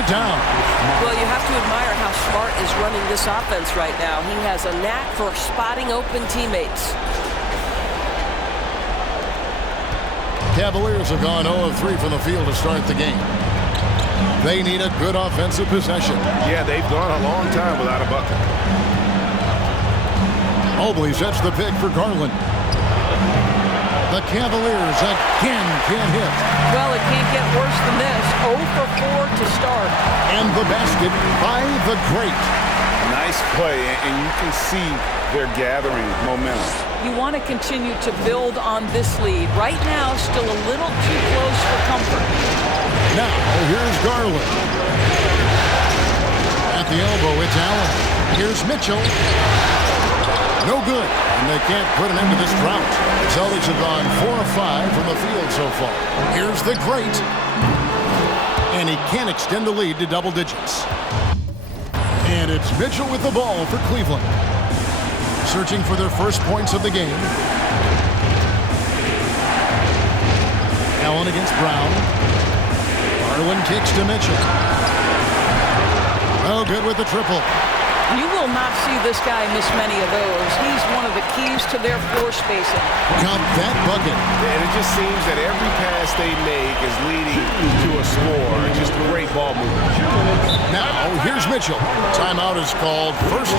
it down. Well, you have to admire how Smart is running this offense right now. He has a knack for spotting open teammates. Cavaliers have gone 0 of 3 from the field to start the game. They need a good offensive possession. Yeah, they've gone a long time without a bucket. Mobley sets the pick for Garland. The Cavaliers again can't hit. Well, it can't get worse than this. 0 for 4 to start. And the basket by the Great. Nice play, and you can see they're gathering momentum. You want to continue to build on this lead. Right now, still a little too close for comfort. Now, here's Garland. At the elbow, it's Allen. Here's Mitchell. No good, and they can't put an end to this drought. The Celtics have gone 4 of 5 from the field so far. Here's the Great. And he can't extend the lead to double digits. And it's Mitchell with the ball for Cleveland. Searching for their first points of the game. Allen against Brown. Garland kicks to Mitchell. Oh, good with the triple. You will not see this guy miss many of those. He's one of the keys to their floor spacing. Got that bucket. And it just seems that every pass they make is leading to a score. Just great ball movement. Now, here's Mitchell. Timeout is called first.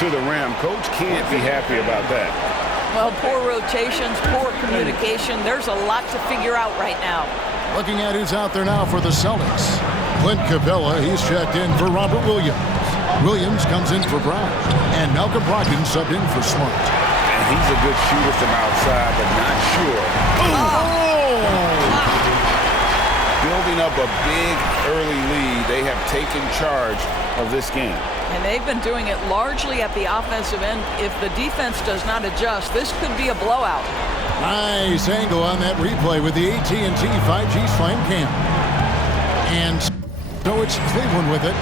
To the rim. Coach can't be happy about that. Well, poor rotations, poor communication. There's a lot to figure out right now. Looking at who's out there now for the Celtics. Clint Capella, he's checked in for Robert Williams. Williams comes in for Brown. And Malcolm Brogdon subbed in for Smart. And he's a good shooter from outside, but not sure. Building up a big early lead. They have taken charge of this game. And they've been doing it largely at the offensive end. If the defense does not adjust, this could be a blowout. Nice angle on that replay with the AT&T 5G Slam Cam. And so it's Cleveland with it,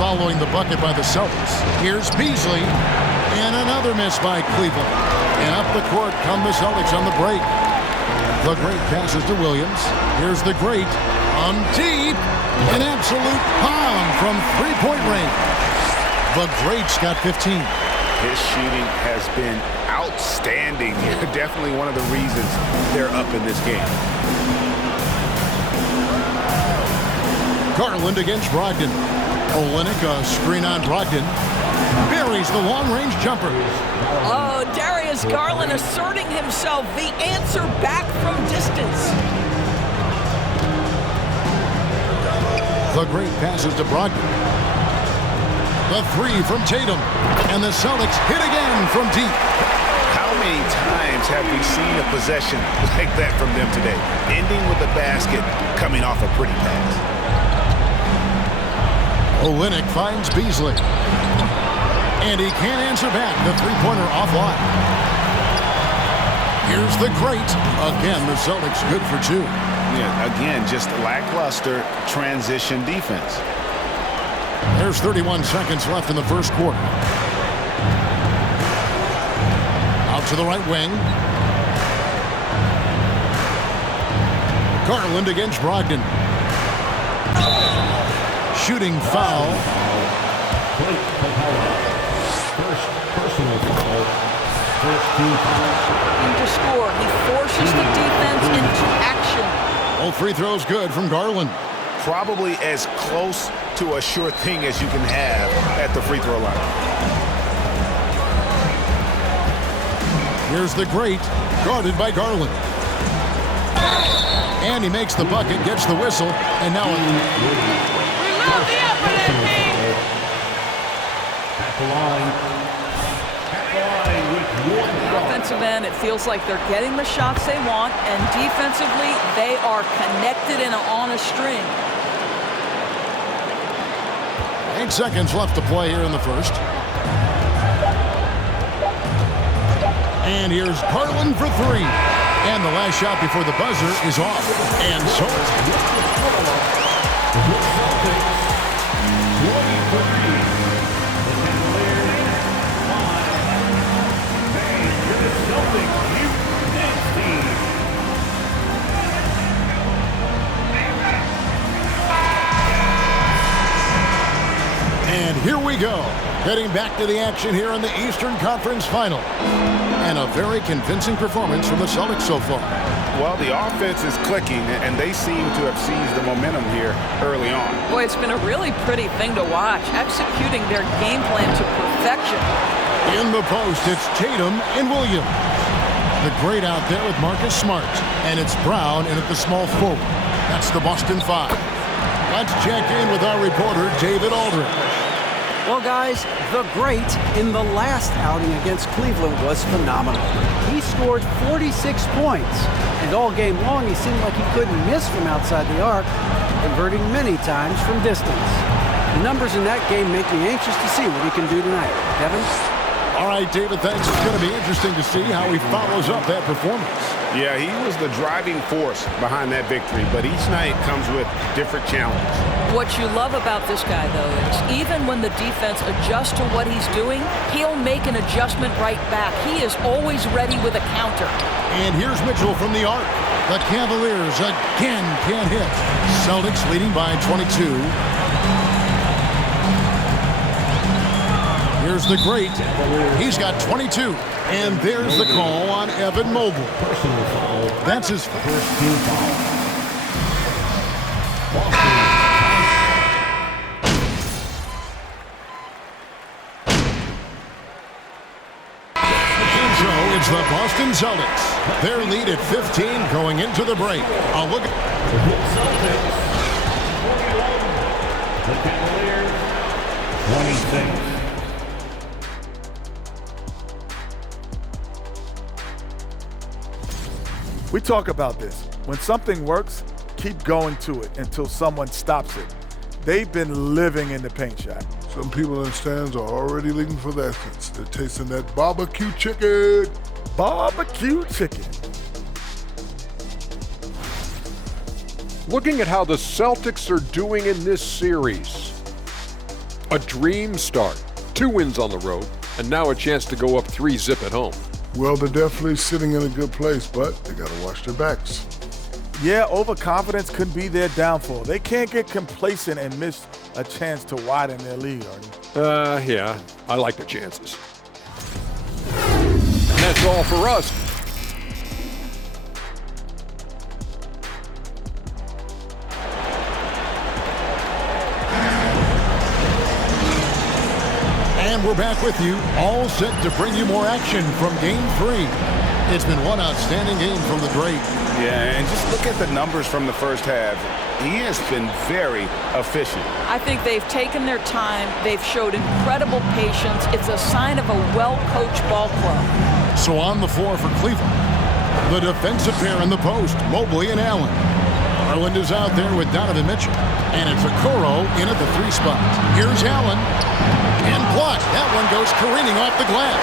following the bucket by the Celtics. Here's Beasley, and another miss by Cleveland. And up the court come the Celtics on the break. The Great passes to Williams. Here's the Great on deep. An absolute bomb from three-point range. The Great's got 15. His shooting has been outstanding. Definitely one of the reasons they're up in this game. Garland against Brogdon. Olynyk, a screen on Brogdon. Buries the long-range jumper. Oh, Darius Garland asserting himself. The answer back from distance. The Great passes to Brogdon. The three from Tatum. And the Celtics hit again from deep. How many times have we seen a possession like that from them today? Ending with a basket, coming off a pretty pass. Olynyk finds Beasley. And he can't answer back. The three-pointer offline. Here's the Great. Again, the Celtics good for 2. Yeah, again, just lackluster transition defense. There's 31 seconds left in the first quarter. Out to the right wing. Garland against Brogdon. Shooting foul. First personal foul. First team foul. To score, he forces the defense into action. All free throws good from Garland. Probably as close to a sure thing as you can have at the free throw line. Here's the Great, guarded by Garland. And he makes the bucket, gets the whistle, and now We love the effort, At the line. At the line with one shot. Offensive end, it feels like they're getting the shots they want, and defensively, they are connected and on a string. 8 seconds left to play here in the first. And here's Garland for 3. And the last shot before the buzzer is off. And so it's 23. here we go. Heading back to the action here in the Eastern Conference Final. And a very convincing performance from the Celtics so far. Well, the offense is clicking, and they seem to have seized the momentum here early on. Boy, it's been a really pretty thing to watch, executing their game plan to perfection. In the post, it's Tatum and Williams. The great out there with Marcus Smart. And it's Brown in at the small forward. That's the Boston Five. Let's check in with our reporter, David Aldridge. Well, guys, the great in the last outing against Cleveland was phenomenal. He scored 46 points, and all game long he seemed like he couldn't miss from outside the arc, converting many times from distance. The numbers in that game make me anxious to see what he can do tonight. Kevin? All right, David, thanks. It's going to be interesting to see how he follows up that performance. Yeah, he was the driving force behind that victory, but each night comes with different challenges. What you love about this guy, though, is even when the defense adjusts to what he's doing, he'll make an adjustment right back. He is always ready with a counter. And here's Mitchell from the arc. The Cavaliers again can't hit. Celtics leading by 22. Here's the great. He's got 22. And there's the call on Evan Mobley. That's his first team foul. And so it's the Boston Celtics. Their lead at 15 going into the break. A look at Celtics, 41. The Cavaliers, 26. We talk about this. When something works, keep going to it until someone stops it. They've been living in the paint shot. Some people in the stands are already leaving for the essence. They're tasting that barbecue chicken. Barbecue chicken. Looking at how the Celtics are doing in this series. A dream start. 2 wins on the road, and now a chance to go up 3-zip at home. Well, they're definitely sitting in a good place, but they got to watch their backs. Yeah, overconfidence could be their downfall. They can't get complacent and miss a chance to widen their lead, Artie. Yeah, I like the chances. And that's all for us. And we're back with you, all set to bring you more action from Game 3. It's been one outstanding game from the great. Yeah, and just look at the numbers from the first half. He has been very efficient. I think they've taken their time. They've showed incredible patience. It's a sign of a well-coached ball club. So on the floor for Cleveland, the defensive pair in the post, Mobley and Allen. Garland is out there with Donovan Mitchell. And it's Okoro in at the 3 spot. Here's Allen. And blocked. That one goes careening off the glass.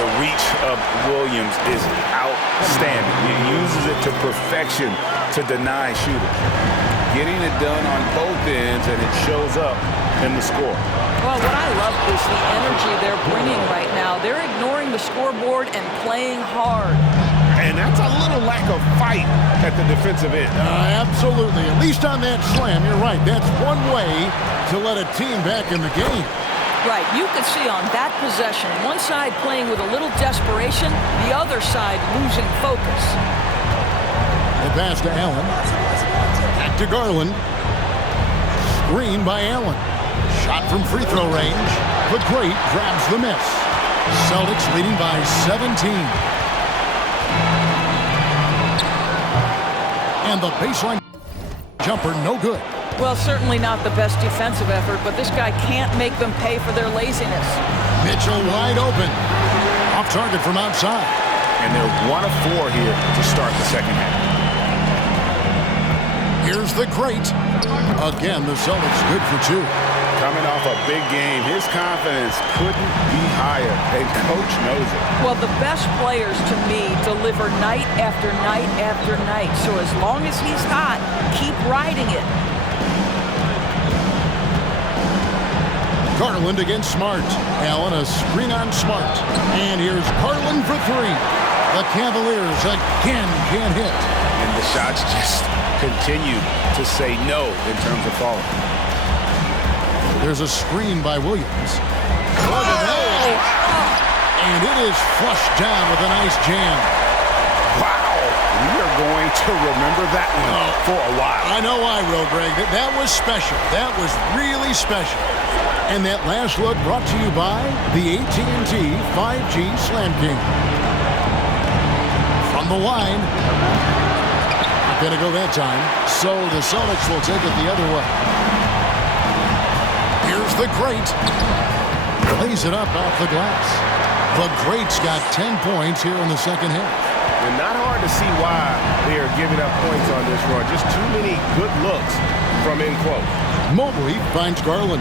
The reach of Williams is outstanding. He uses it to perfection to deny shooters. Getting it done on both ends, and it shows up in the score. Well, what I love is the energy they're bringing right now. They're ignoring the scoreboard and playing hard. And that's a little lack of fight at the defensive end. Absolutely. At least on that slam, you're right. That's one way to let a team back in the game. Right, you could see on that possession, one side playing with a little desperation, the other side losing focus. The pass to Allen. Back to Garland. Screen by Allen. Shot from free throw range. The great grabs the miss. Celtics leading by 17. And the baseline jumper no good. Well, certainly not the best defensive effort, but this guy can't make them pay for their laziness. Mitchell wide open. Off target from outside. And they're 1 of 4 here to start the second half. Here's the great. Again, the Celtics good for 2. Coming off a big game, his confidence couldn't be higher, and Coach knows it. Well, the best players, to me, deliver night after night after night. So as long as he's hot, keep riding it. Garland against Smart. Allen a screen on Smart. And here's Garland for 3. The Cavaliers again can't hit. And the shots just continue to say no in terms of falling. There's a screen by Williams. Look at that. And it is flushed down with a nice jam. Wow. We are going to remember that one for a while. I know I will, Greg. That was special. That was really special. And that last look brought to you by the AT&T 5G Slam King. From the line. Not going to go that time. So the Celtics will take it the other way. Here's the Great. Lays it up off the glass. The Great's got 10 points here in the second half. And not hard to see why they are giving up points on this run. Just too many good looks from in close. Mobley finds Garland.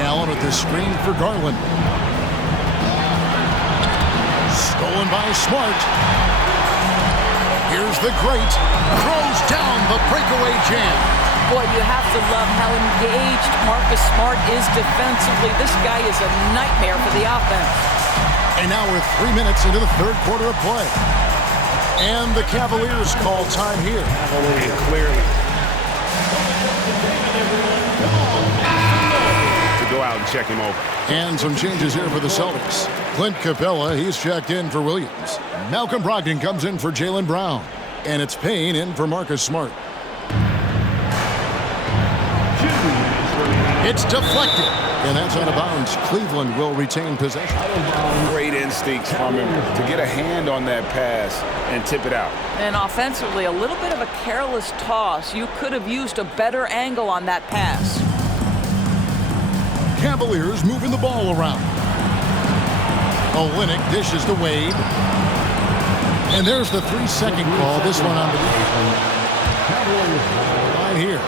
Allen with the screen for Garland. Stolen by Smart. Here's the Great. Throws down the breakaway jam. Boy, you have to love how engaged Marcus Smart is defensively. This guy is a nightmare for the offense. And now we're 3 minutes into the third quarter of play. And the Cavaliers call time here. And clearly. To go out and check him over. And some changes here for the Celtics. Clint Capella, he's checked in for Williams. Malcolm Brogdon comes in for Jaylen Brown. And it's Payne in for Marcus Smart. It's deflected, and that's out of bounds. Cleveland will retain possession. Great instincts from him to get a hand on that pass and tip it out. And offensively, a little bit of a careless toss. You could have used a better angle on that pass. Cavaliers moving the ball around. Olynyk dishes to Wade. And there's the 3-second call. This one on the line here.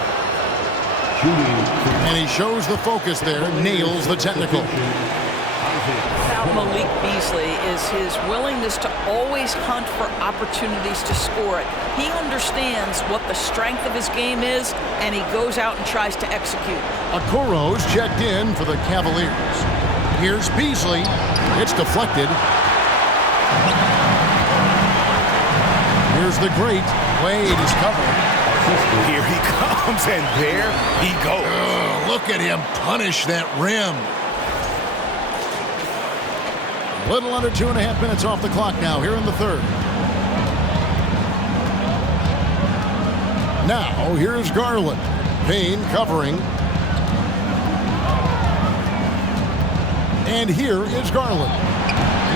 And he shows the focus there, nails the technical. About Malik Beasley is his willingness to always hunt for opportunities to score it. He understands what the strength of his game is, and he goes out and tries to execute. Okoro's checked in for the Cavaliers. Here's Beasley. It's deflected. Here's the Great. Wade is covered. Here he comes, and there he goes. Oh, look at him punish that rim. A little under 2.5 minutes off the clock now here in the third. Now, here's Garland. Payne covering. And here is Garland.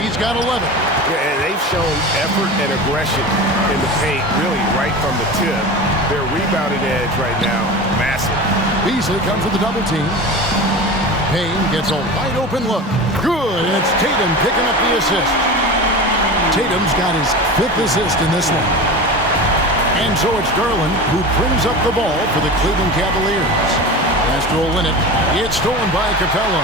He's got 11. Yeah, and they've shown effort and aggression in the paint, really right from the tip. Their rebounding edge right now, massive. Beasley comes with a double team. Payne gets a wide open look. Good, and it's Tatum picking up the assist. Tatum's got his 5th assist in this one. And so it's Garland who brings up the ball for the Cleveland Cavaliers. Pass to Olynyk. It's stolen by Capella.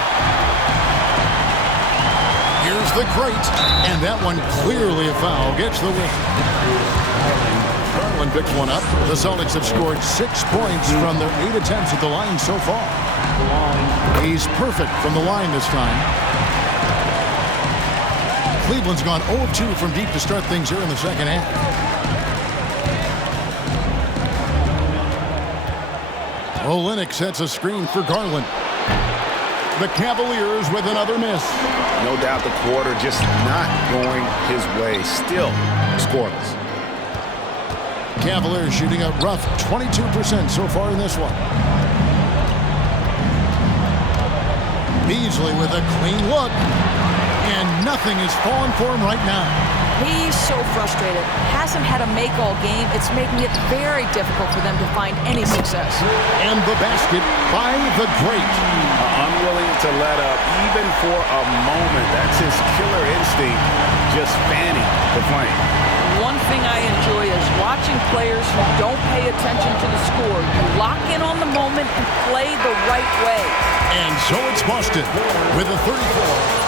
Here's the Great, and that one clearly a foul. Gets the win. Garland picks one up. The Celtics have scored 6 points from their 8 attempts at the line so far. He's perfect from the line this time. Cleveland's gone 0 of 2 from deep to start things here in the second half. Olynyk sets a screen for Garland. The Cavaliers with another miss. No doubt the quarter just not going his way. Still scoreless. Cavaliers shooting a rough 22% so far in this one. Beasley with a clean look. And nothing is falling for him right now. He's so frustrated. Hasn't had a make-all game. It's making it very difficult for them to find any success. And the basket by the Great. Unwilling to let up even for a moment. That's his killer instinct, just fanning the flame. One thing I enjoy is watching players who don't pay attention to the score. You lock in on the moment and play the right way. And so it's Boston with a 34.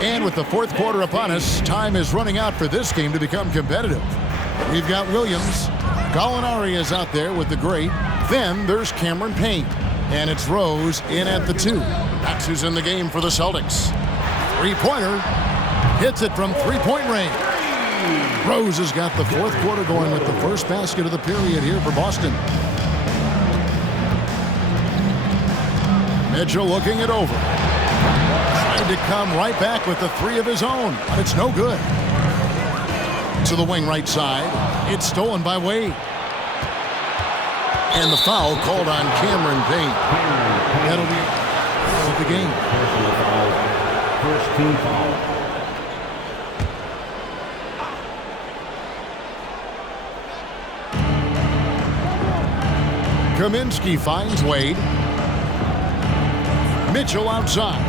And with the fourth quarter upon us, time is running out for this game to become competitive. We've got Williams. Gallinari is out there with the Great. Then there's Cameron Payne. And it's Rose in at the 2. That's who's in the game for the Celtics. Three-pointer. Hits it from three-point range. Rose has got the fourth quarter going with the first basket of the period here for Boston. Mitchell looking it over. Trying to come right back with the three of his own, but it's no good. To the wing right side. It's stolen by Wade. And the foul called on Cameron Payne. That'll be the game. First team foul. Kaminsky finds Wade. Mitchell outside.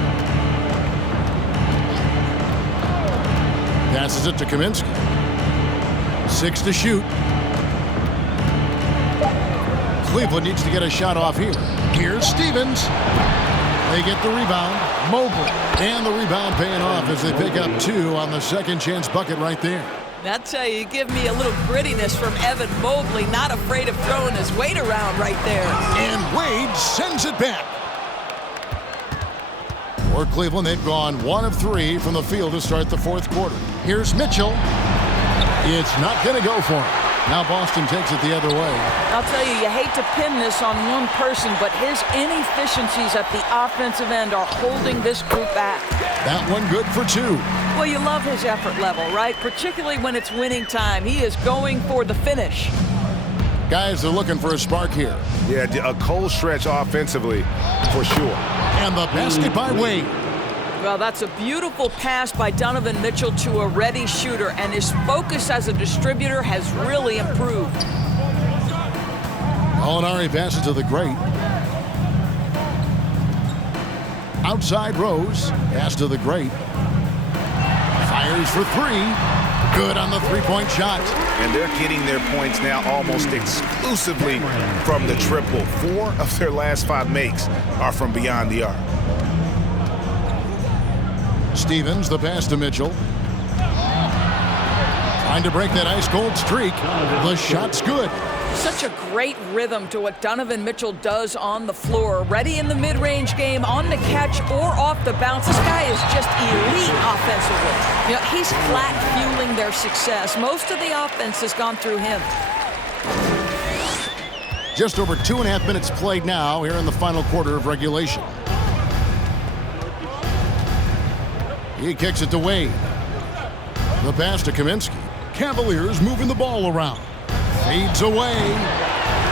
Passes it to Kaminsky. 6 to shoot. Cleveland needs to get a shot off here. Here's Stevens. They get the rebound. Mobley. And the rebound paying off as they pick up 2 on the second chance bucket right there. That's how you give me a little grittiness from Evan Mobley, not afraid of throwing his weight around right there. And Wade sends it back. For Cleveland, they've gone 1 of 3 from the field to start the fourth quarter. Here's Mitchell. It's not going to go for him. Now Boston takes it the other way. I'll tell you, you hate to pin this on one person, but his inefficiencies at the offensive end are holding this group back. That one good for 2. Well, you love his effort level, right? Particularly when it's winning time. He is going for the finish. Guys are looking for a spark here. Yeah, a cold stretch offensively for sure. And the basket by Wade. Well, that's a beautiful pass by Donovan Mitchell to a ready shooter, and his focus as a distributor has really improved. Molinari passes to the great. Outside Rose. Pass to the great. Fires for 3. Good on the three-point shot. And they're getting their points now almost exclusively from the triple. 4 of their last 5 makes are from beyond the arc. Stevens, the pass to Mitchell. Trying to break that ice-cold streak. The shot's good. Such a great rhythm to what Donovan Mitchell does on the floor. Ready in the mid-range game, on the catch, or off the bounce. This guy is just elite offensively. You know, he's flat fueling their success. Most of the offense has gone through him. Just over 2.5 minutes played now here in the final quarter of regulation. He kicks it to Wade. The pass to Kaminsky. Cavaliers moving the ball around. Fades away.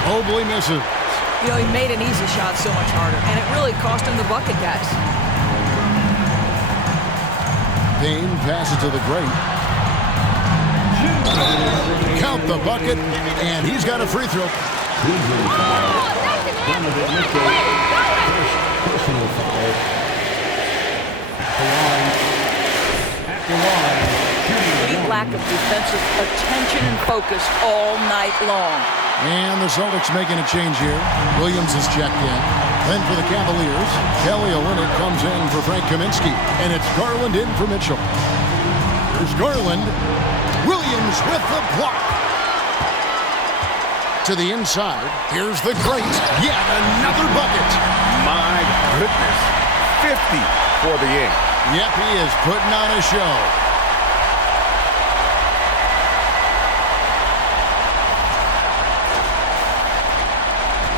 Mobley misses. You know, he made an easy shot so much harder, and it really cost him the bucket, guys. Payne passes to the great. Count the bucket, and he's got a free throw. Donovan Mitchell, first personal foul. At the line. Complete lack of defensive attention and focus all night long. And the Celtics making a change here. Williams is checked in. Then for the Cavaliers, Kelly Olynyk comes in for Frank Kaminsky. And it's Garland in for Mitchell. Here's Garland. Williams with the block. To the inside. Here's the great. Yet another bucket. My goodness. 50 for the game. Yep, he is putting on a show.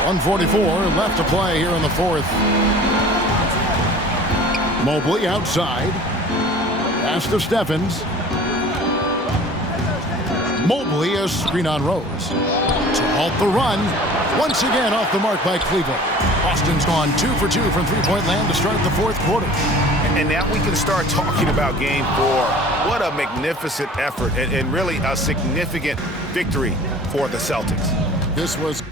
.144 left to play here in the fourth. Mobley outside. Pass to Stephens. Mobley a screen on Rose. To halt the run. Once again off the mark by Cleveland. Boston's gone 2 for 2 from three-point land to start the fourth quarter. And now we can start talking about Game 4. What a magnificent effort and really a significant victory for the Celtics. This was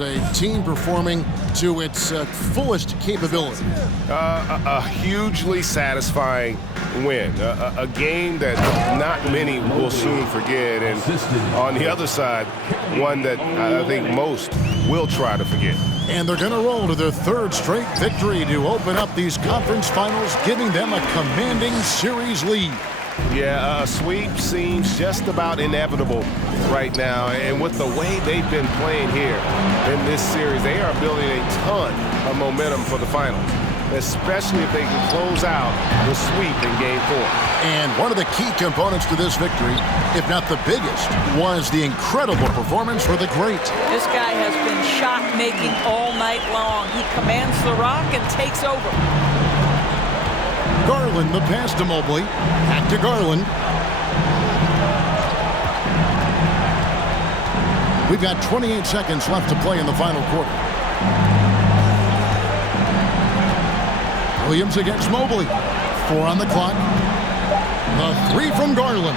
a team performing to its fullest capability. A hugely satisfying win. A game that not many will soon forget. And on the other side, one that I think most will try to forget. And they're going to roll to their third straight victory to open up these conference finals, giving them a commanding series lead. Yeah, a sweep seems just about inevitable right now. And with the way they've been playing here in this series, they are building a ton of momentum for the finals, especially if they can close out the sweep in Game 4. And one of the key components to this victory, if not the biggest, was the incredible performance for the great. This guy has been shot-making all night long. He commands the rock and takes over. Garland, the pass to Mobley. Back to Garland. We've got 28 seconds left to play in the final quarter. Williams against Mobley. 4 on the clock. The 3 from Garland.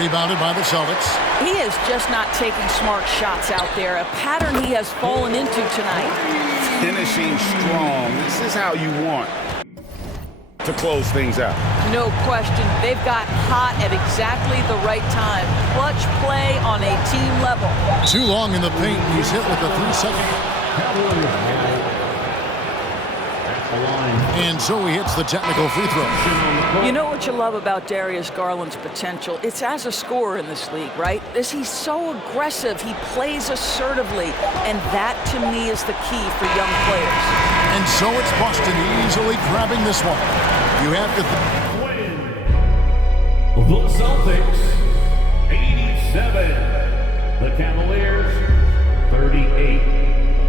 Rebounded by the Celtics. He is just not taking smart shots out there, a pattern he has fallen into tonight. Finishing strong. This is how you want to close things out. No question. They've got hot at exactly the right time. Clutch play on a team level. Too long in the paint. He's hit with the 3-second. And so he hits the technical free throw. You know what you love about Darius Garland's potential? It's as a scorer in this league, right? He's so aggressive. He plays assertively. And that, to me, is the key for young players. And so it's Boston easily grabbing this one. You have to... The Celtics, 87. The Cavaliers, 38.